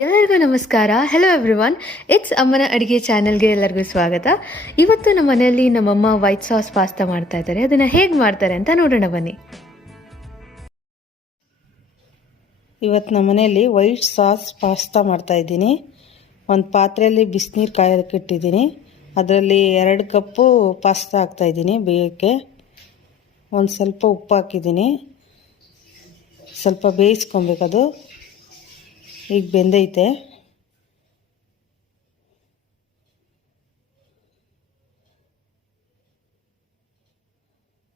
ಎಲ್ಲರಿಗೂ ನಮಸ್ಕಾರ. Hello everyone, it's ಅಮ್ಮನ ಅಡುಗೆ ಚಾನೆಲ್ಗೆ ಎಲ್ಲರಿಗೂ ಸ್ವಾಗತ. ಇವತ್ತು ನಮ್ಮ ಮನೆಯಲ್ಲಿ ನಮ್ಮಮ್ಮ ವೈಟ್ ಸಾಸ್ ಪಾಸ್ತಾ ಮಾಡ್ತಾ ಇದ್ದಾರೆ. ಅದನ್ನು ಹೇಗೆ ಮಾಡ್ತಾರೆ ಅಂತ ನೋಡೋಣ ಬನ್ನಿ. ಇವತ್ತು ನಮ್ಮ ಮನೆಯಲ್ಲಿ ವೈಟ್ ಸಾಸ್ ಪಾಸ್ತಾ ಮಾಡ್ತಾಯಿದ್ದೀನಿ. ಒಂದು ಪಾತ್ರೆಯಲ್ಲಿ ಬಿಸಿನೀರು ಕಾಯೋಕ್ಕೆ ಇಟ್ಟಿದ್ದೀನಿ. ಅದರಲ್ಲಿ 2 ಕಪ್ಪು ಪಾಸ್ತಾ ಹಾಕ್ತಾಯಿದ್ದೀನಿ ಬೇಯೋಕ್ಕೆ. ಒಂದು ಸ್ವಲ್ಪ ಉಪ್ಪು ಹಾಕಿದ್ದೀನಿ. ಸ್ವಲ್ಪ ಬೇಯಿಸ್ಕೊಬೇಕದು. ಈಗ ಬೆಂದೈತೆ.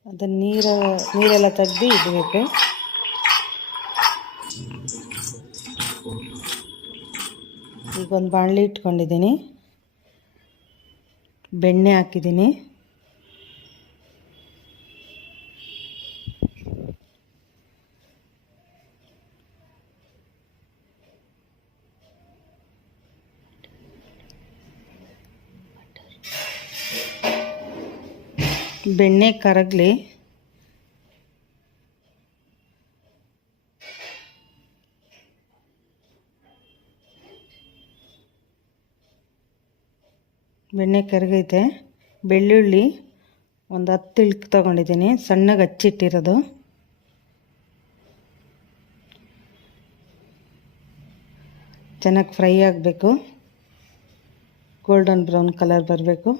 ಅದನ್ನು ನೀರೆಲ್ಲ ತೆಗೆದು ಇಡಬೇಕು. ಈಗ ಒಂದು ಬಾಣಲಿ ಇಟ್ಕೊಂಡಿದ್ದೀನಿ. ಬೆಣ್ಣೆ ಹಾಕಿದ್ದೀನಿ. ಬೆಣ್ಣೆ ಕರಗಲಿ. ಬೆಣ್ಣೆ ಕರಗೈತೆ. ಬೆಳ್ಳುಳ್ಳಿ ಒಂದು 10 ಇಳ್ಕು ತೊಗೊಂಡಿದ್ದೀನಿ, ಸಣ್ಣಗೆ ಹಚ್ಚಿಟ್ಟಿರೋದು. ಚೆನ್ನಾಗಿ ಫ್ರೈ ಆಗಬೇಕು. ಗೋಲ್ಡನ್ ಬ್ರೌನ್ ಕಲರ್ ಬರಬೇಕು.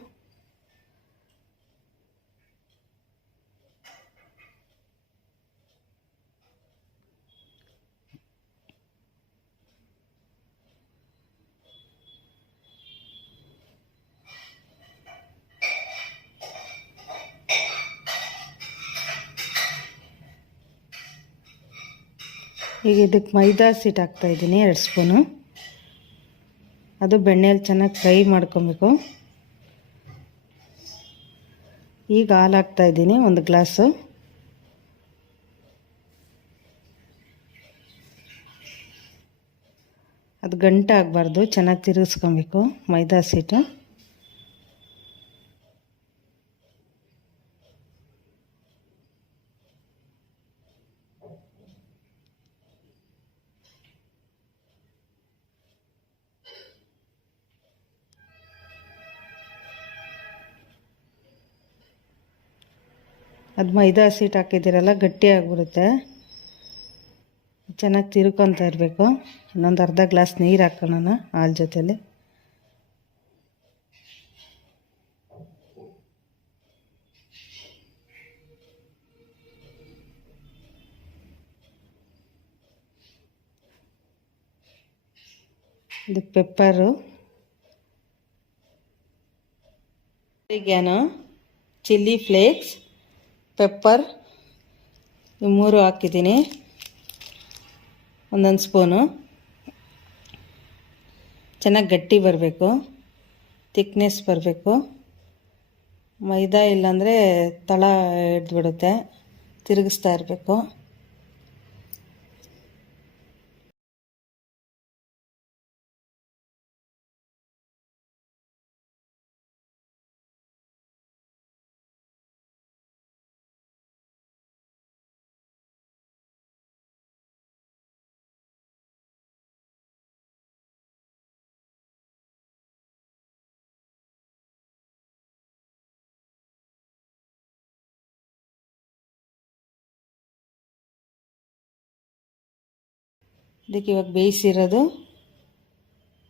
ಈಗ ಇದಕ್ಕೆ ಮೈದಾ ಹಿಟ್ಟು ಹಾಕ್ತಾಯಿದ್ದೀನಿ 2 ಸ್ಪೂನು. ಅದು ಬೆಣ್ಣೆಯಲ್ಲಿ ಚೆನ್ನಾಗಿ ಫ್ರೈ ಮಾಡ್ಕೊಬೇಕು. ಈಗ ಹಾಲು ಹಾಕ್ತಾಯಿದ್ದೀನಿ 1 ಗ್ಲಾಸು. ಅದು ಗಂಟು ಆಗಬಾರ್ದು, ಚೆನ್ನಾಗಿ ತಿರುಗಿಸ್ಕೊಬೇಕು ಮೈದಾ ಹಿಟ್ಟು. ಅದು ಮೈದಾ ಹಿಟ್ಟು ಹಾಕಿದ್ದೀರಲ್ಲ, ಗಟ್ಟಿ ಆಗಿಬಿಡುತ್ತೆ. ಚೆನ್ನಾಗಿ ತಿರ್ಕೊತಾ ಇರಬೇಕು. ಇನ್ನೊಂದು ಅರ್ಧ ಗ್ಲಾಸ್ ನೀರು ಹಾಕೋಣ ಹಾಲು ಜೊತೆಲಿ. ಇದು ಪೆಪ್ಪರು, ಆರಿಗ್ಯಾನೋ, ಚಿಲ್ಲಿ ಫ್ಲೇಕ್ಸ್, ಪೆಪ್ಪರ್, ಈ 3 ಹಾಕಿದ್ದೀನಿ. 1 ಸ್ಪೂನು. ಚೆನ್ನಾಗಿ ಗಟ್ಟಿ ಬರಬೇಕು, ತಿಕ್ನೆಸ್ ಬರಬೇಕು. ಮೈದಾ ಇಲ್ಲಾಂದರೆ ತಳ ಹಿಡ್ದುಬಿಡುತ್ತೆ. ತಿರುಗಿಸ್ತಾ ಇರಬೇಕು. ಇದಕ್ಕೆ ಇವಾಗ ಬೇಯಿಸಿರೋದು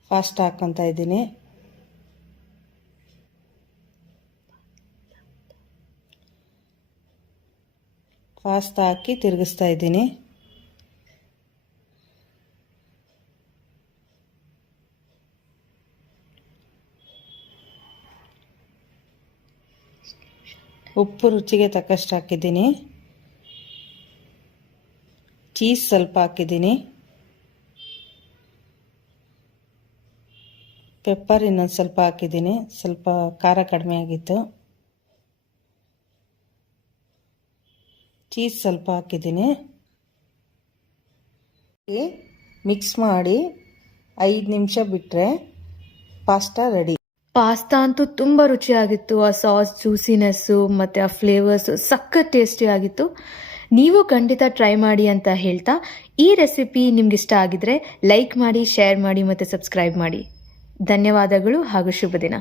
ಫಾಸ್ಟ್ ಹಾಕ್ಕೊತಾ ಇದ್ದೀನಿ. ಫಾಸ್ಟ್ ಹಾಕಿ ತಿರುಗಿಸ್ತಾ ಇದ್ದೀನಿ. ಉಪ್ಪು ರುಚಿಗೆ ತಕ್ಕಷ್ಟು ಹಾಕಿದ್ದೀನಿ. ಚೀಸ್ ಸ್ವಲ್ಪ ಹಾಕಿದ್ದೀನಿ. ಪೆಪ್ಪರ್ ಇನ್ನೊಂದು ಸ್ವಲ್ಪ ಹಾಕಿದ್ದೀನಿ, ಸ್ವಲ್ಪ ಖಾರ ಕಡಿಮೆ ಆಗಿತ್ತು. ಚೀಸ್ ಸ್ವಲ್ಪ ಹಾಕಿದ್ದೀನಿ. ಮಿಕ್ಸ್ ಮಾಡಿ 5 ನಿಮಿಷ ಬಿಟ್ಟರೆ ಪಾಸ್ತಾ ರೆಡಿ. ಪಾಸ್ತಾ ಅಂತೂ ತುಂಬ ರುಚಿಯಾಗಿತ್ತು. ಆ ಸಾಸ್ ಜ್ಯೂಸಿನೆಸ್ಸು ಮತ್ತು ಆ ಫ್ಲೇವರ್ಸು ಸಖತ್ ಟೇಸ್ಟಿ ಆಗಿತ್ತು. ನೀವು ಖಂಡಿತ ಟ್ರೈ ಮಾಡಿ ಅಂತ ಹೇಳ್ತಾ, ಈ ರೆಸಿಪಿ ನಿಮ್ಗೆ ಇಷ್ಟ ಆಗಿದ್ರೆ ಲೈಕ್ ಮಾಡಿ, ಶೇರ್ ಮಾಡಿ ಮತ್ತು ಸಬ್ಸ್ಕ್ರೈಬ್ ಮಾಡಿ. ಧನ್ಯವಾದಗಳು ಹಾಗೂ ಶುಭ ದಿನ.